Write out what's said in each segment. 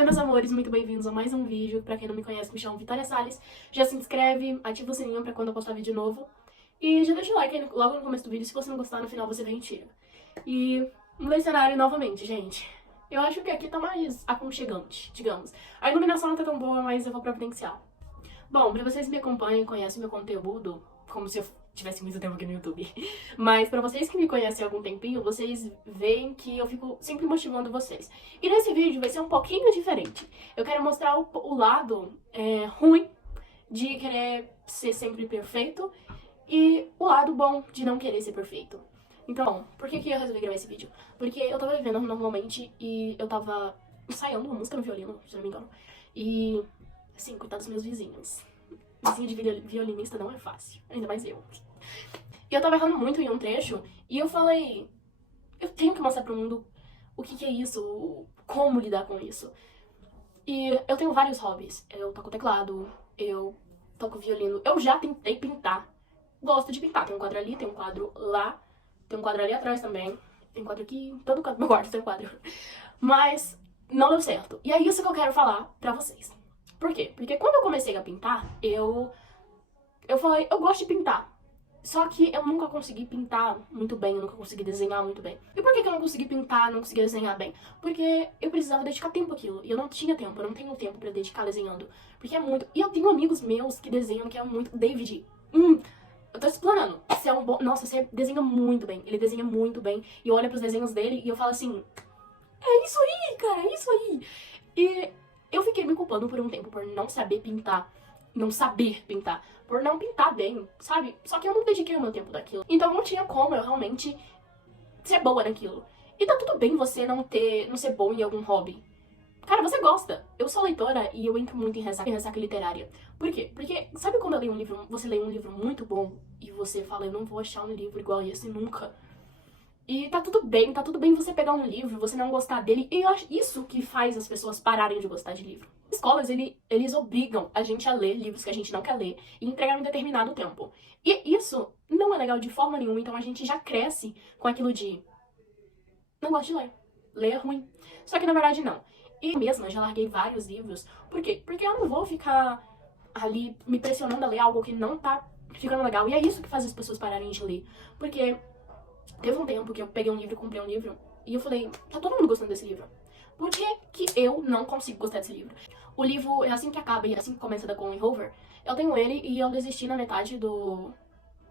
Oi, meus amores, muito bem-vindos a mais um vídeo. Pra quem não me conhece, me chamo Vitória Salles. Já se inscreve, ativa o sininho pra quando eu postar vídeo novo. E já deixa o like aí logo no começo do vídeo. Se você não gostar, no final você vem e tira. E no cenário novamente, gente. Eu acho que aqui tá mais aconchegante, digamos. A iluminação não tá tão boa, mas eu vou providenciar. Bom, pra vocês que me acompanham e conhecem meu conteúdo, como se eu tivesse muito tempo aqui no YouTube, mas pra vocês que me conhecem há algum tempinho, vocês veem que eu fico sempre motivando vocês. E nesse vídeo vai ser um pouquinho diferente. Eu quero mostrar o lado ruim de querer ser sempre perfeito e o lado bom de não querer ser perfeito. Então, bom, por que eu resolvi gravar esse vídeo? Porque eu tava vivendo normalmente e eu tava ensaiando uma música no violino, se não me engano, e assim, coitados dos meus vizinhos. Vizinho de violinista não é fácil, ainda mais eu. E eu tava errando muito em um trecho, e eu falei, eu tenho que mostrar pro mundo o que é isso, como lidar com isso. E eu tenho vários hobbies. Eu toco teclado, eu toco violino, eu já tentei pintar. Gosto de pintar, tem um quadro ali, tem um quadro lá, tem um quadro ali atrás também, tem um quadro aqui, todo canto do meu quarto tem um quadro. Mas não deu certo. E é isso que eu quero falar pra vocês. Por quê? Porque quando eu comecei a pintar, eu falei, eu gosto de pintar. Só que eu nunca consegui pintar muito bem, eu nunca consegui desenhar muito bem. E por que eu não consegui pintar, não consegui desenhar bem? Porque eu precisava dedicar tempo àquilo. E eu não tinha tempo, eu não tenho tempo pra dedicar desenhando. Porque é muito... E eu tenho amigos meus que desenham, que é muito... David, eu tô explanando. Você é um bom... Nossa, você desenha muito bem. Ele desenha muito bem. E eu olho pros desenhos dele e eu falo assim... É isso aí, cara, é isso aí. E eu fiquei me culpando por um tempo por não saber pintar. Não saber pintar. Por não pintar bem, sabe? Só que eu não dediquei o meu tempo daquilo. Então não tinha como eu realmente ser boa naquilo. E tá tudo bem você não ser bom em algum hobby. Cara, você gosta. Eu sou leitora e eu entro muito em ressaca literária. Por quê? Porque sabe quando eu leio um livro, você lê um livro muito bom e você fala, eu não vou achar um livro igual esse nunca. E tá tudo bem você pegar um livro, você não gostar dele, e eu acho isso que faz as pessoas pararem de gostar de livro. As escolas, eles obrigam a gente a ler livros que a gente não quer ler e entregar em determinado tempo. E isso não é legal de forma nenhuma, então a gente já cresce com aquilo de não gosto de ler, ler é ruim. Só que na verdade não. E mesmo eu já larguei vários livros. Por quê? Porque eu não vou ficar ali me pressionando a ler algo que não tá ficando legal. E é isso que faz as pessoas pararem de ler. Porque teve um tempo que eu peguei um livro, comprei um livro, e eu falei, tá todo mundo gostando desse livro. Por que que eu não consigo gostar desse livro? O livro é assim que acaba e é assim que começa da Colleen Hoover. Eu tenho ele e eu desisti na metade do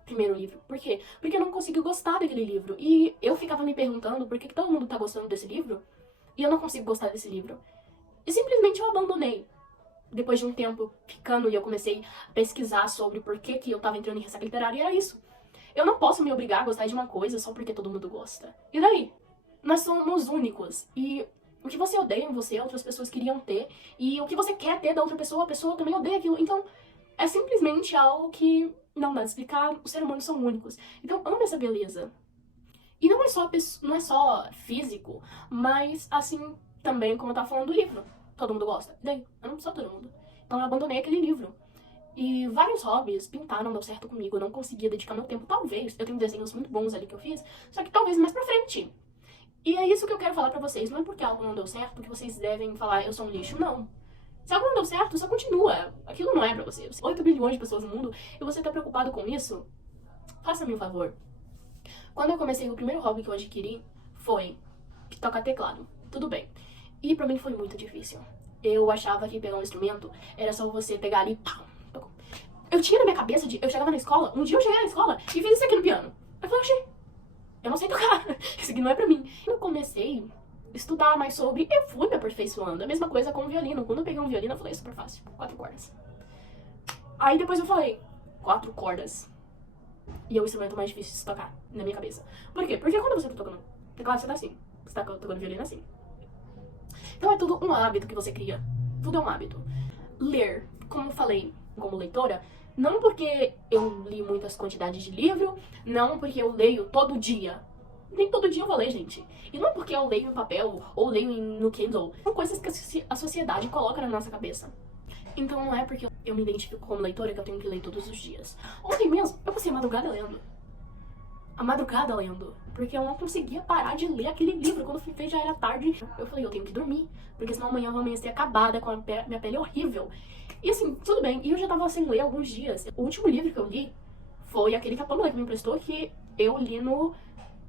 primeiro livro. Por quê? Porque eu não consigo gostar daquele livro. E eu ficava me perguntando por que que todo mundo tá gostando desse livro e eu não consigo gostar desse livro. E simplesmente eu abandonei. Depois de um tempo ficando e eu comecei a pesquisar sobre por que que eu tava entrando em ressaca literária e era isso. Eu não posso me obrigar a gostar de uma coisa só porque todo mundo gosta. E daí? Nós somos únicos. E o que você odeia em você, outras pessoas queriam ter. E o que você quer ter da outra pessoa, a pessoa também odeia aquilo. Então, é simplesmente algo que não dá de explicar. Os seres humanos são únicos. Então, ame essa beleza. E não é só físico, mas assim, também, como eu tava falando do livro. Todo mundo gosta. E daí? Eu não sou todo mundo. Então eu abandonei aquele livro. E vários hobbies, pintar não deu certo comigo, eu não conseguia dedicar meu tempo, talvez. Eu tenho desenhos muito bons ali que eu fiz, só que talvez mais pra frente. E é isso que eu quero falar pra vocês, não é porque algo não deu certo que vocês devem falar, eu sou um lixo, não. Se algo não deu certo, só continua. Aquilo não é pra você. 8 bilhões de pessoas no mundo e você tá preocupado com isso? Faça-me um favor. Quando eu comecei, o primeiro hobby que eu adquiri foi tocar teclado. Tudo bem. E pra mim foi muito difícil. Eu achava que pegar um instrumento era só você pegar ali e pá. Eu tinha na minha cabeça de... Eu chegava na escola, um dia eu cheguei na escola e fiz isso aqui no piano. Eu falei, oxê, eu não sei tocar. Isso aqui não é pra mim. Eu comecei a estudar mais sobre, eu fui me aperfeiçoando. A mesma coisa com o violino. Quando eu peguei um violino, eu falei, super fácil, 4 cordas. Aí depois eu falei, 4 cordas. E é o instrumento mais difícil de se tocar, na minha cabeça. Por quê? Porque quando você tá tocando teclado, você tá assim. Você tá tocando violino assim. Então é tudo um hábito que você cria. Tudo é um hábito. Ler, como eu falei, como leitora, não porque eu li muitas quantidades de livro, não porque eu leio todo dia. Nem todo dia eu vou ler, gente. E não porque eu leio em papel ou leio no Kindle. São coisas que a sociedade coloca na nossa cabeça. Então não é porque eu me identifico como leitora que eu tenho que ler todos os dias. Ontem mesmo, eu passei a madrugada lendo. a madrugada lendo, porque eu não conseguia parar de ler aquele livro. Quando eu fui ver já era tarde, eu falei, eu tenho que dormir, porque senão amanhã eu vou amanhecer acabada, com a minha pele horrível. E assim, tudo bem, e eu já tava sem ler alguns dias. O último livro que eu li foi aquele que a Pamela que me emprestou, que eu li no...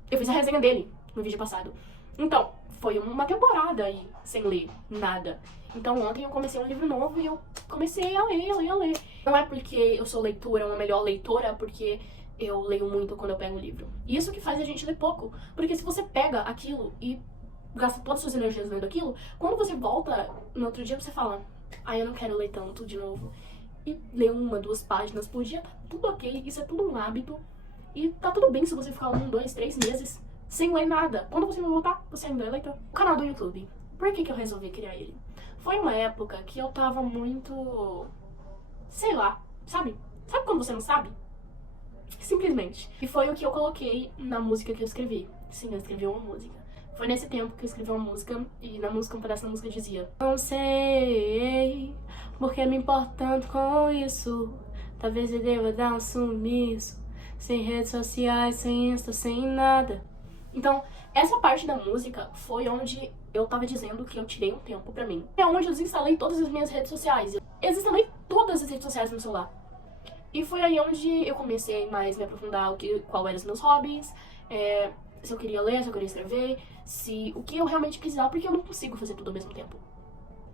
Eu fiz a resenha dele no vídeo passado. Então, foi uma temporada aí sem ler nada. Então ontem eu comecei um livro novo e eu comecei a ler, a ler, a ler. Não é porque eu sou leitora, uma melhor leitora, porque eu leio muito quando eu pego um livro. E isso que faz a gente ler pouco. Porque se você pega aquilo e gasta todas as suas energias lendo aquilo, quando você volta no outro dia você fala, eu não quero ler tanto de novo. E ler 1, 2 páginas por dia, tá tudo ok, isso é tudo um hábito. E tá tudo bem se você ficar 1, 2, 3 meses sem ler nada. Quando você vai voltar, você ainda é leitor. O canal do YouTube, por que eu resolvi criar ele? Foi uma época que eu tava muito... sei lá, sabe? Sabe quando você não sabe? Simplesmente. E foi o que eu coloquei na música que eu escrevi. Sim, eu escrevi uma música. Foi nesse tempo que eu escrevi uma música, e na música, um pedaço da música dizia: não sei porque me importo tanto com isso. Talvez eu deva dar um sumiço. Sem redes sociais, sem Insta, sem nada. Então, essa parte da música foi onde eu tava dizendo que eu tirei um tempo pra mim. É onde eu desinstalei todas as minhas redes sociais. Eu desinstalei todas as redes sociais no meu celular. E foi aí onde eu comecei mais me aprofundar qual eram os meus hobbies, se eu queria ler, se eu queria escrever, o que eu realmente precisava, porque eu não consigo fazer tudo ao mesmo tempo.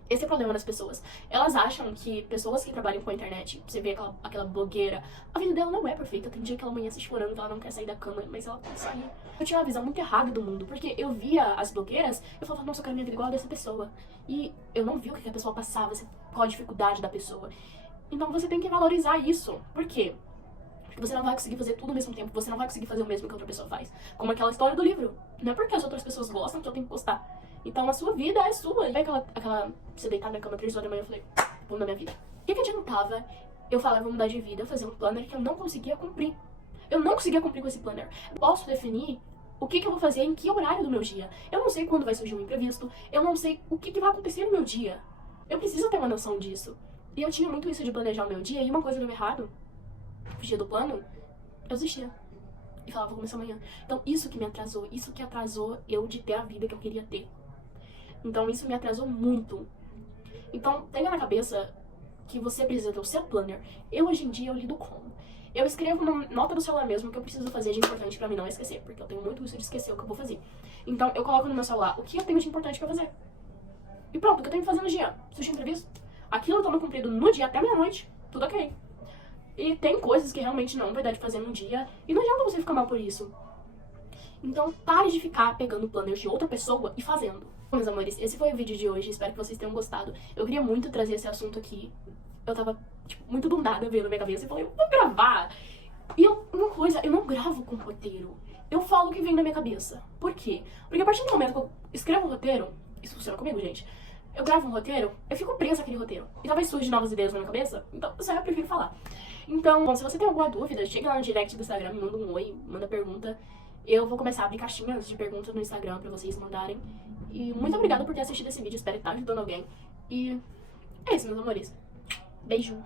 Esse é o problema das pessoas. Elas acham que pessoas que trabalham com a internet, você vê aquela blogueira, a vida dela não é perfeita. Tem dia que ela amanhece chorando, que ela não quer sair da cama, mas ela consegue. Eu tinha uma visão muito errada do mundo, porque eu via as blogueiras, eu falava, nossa, eu quero minha vida igual a dessa pessoa. E eu não vi o que a pessoa passava, qual a dificuldade da pessoa. Então você tem que valorizar isso. Por quê? Porque você não vai conseguir fazer tudo ao mesmo tempo, você não vai conseguir fazer o mesmo que outra pessoa faz. Como aquela história do livro. Não é porque as outras pessoas gostam que eu tenho que gostar. Então a sua vida é sua. E aí você deitar na cama 3 horas da manhã, eu falei, vou mudar minha vida. O que adiantava eu falar, vou mudar de vida, fazer um planner que eu não conseguia cumprir? Eu não conseguia cumprir com esse planner. Eu posso definir o que eu vou fazer em que horário do meu dia. Eu não sei quando vai surgir um imprevisto, eu não sei o que vai acontecer no meu dia. Eu preciso ter uma noção disso. E eu tinha muito isso de planejar o meu dia, e uma coisa deu errado, fugia do plano, eu desistia. E falava, vou começar amanhã. Então isso que me atrasou, isso que atrasou eu de ter a vida que eu queria ter. Então isso me atrasou muito. Então tenha na cabeça que você precisa ter o seu planner. Eu hoje em dia eu lido como? Eu escrevo uma nota do celular mesmo que eu preciso fazer de importante pra mim não esquecer, porque eu tenho muito isso de esquecer o que eu vou fazer. Então eu coloco no meu celular o que eu tenho de importante pra fazer. E pronto, o que eu tenho que fazer no dia? Surgiu imprevisto? Aquilo estando cumprido no dia até meia-noite, tudo ok. E tem coisas que realmente não vai dar de fazer no dia, e não adianta você ficar mal por isso. Então pare de ficar pegando planners de outra pessoa e fazendo. Bom, meus amores, esse foi o vídeo de hoje, espero que vocês tenham gostado. Eu queria muito trazer esse assunto aqui. Eu tava, muito do nada veio na minha cabeça e falei, eu vou gravar. E uma coisa, eu não gravo com roteiro. Eu falo o que vem na minha cabeça. Por quê? Porque a partir do momento que eu escrevo um roteiro, isso funciona comigo, gente. Eu gravo um roteiro, eu fico presa naquele roteiro. E talvez surjam novas ideias na minha cabeça, então eu prefiro falar. Então, bom, se você tem alguma dúvida, chega lá no direct do Instagram, me manda um oi, manda pergunta. Eu vou começar a abrir caixinhas de perguntas no Instagram pra vocês mandarem. E muito obrigada por ter assistido esse vídeo, espero que tá ajudando alguém. E é isso, meus amores. Beijo!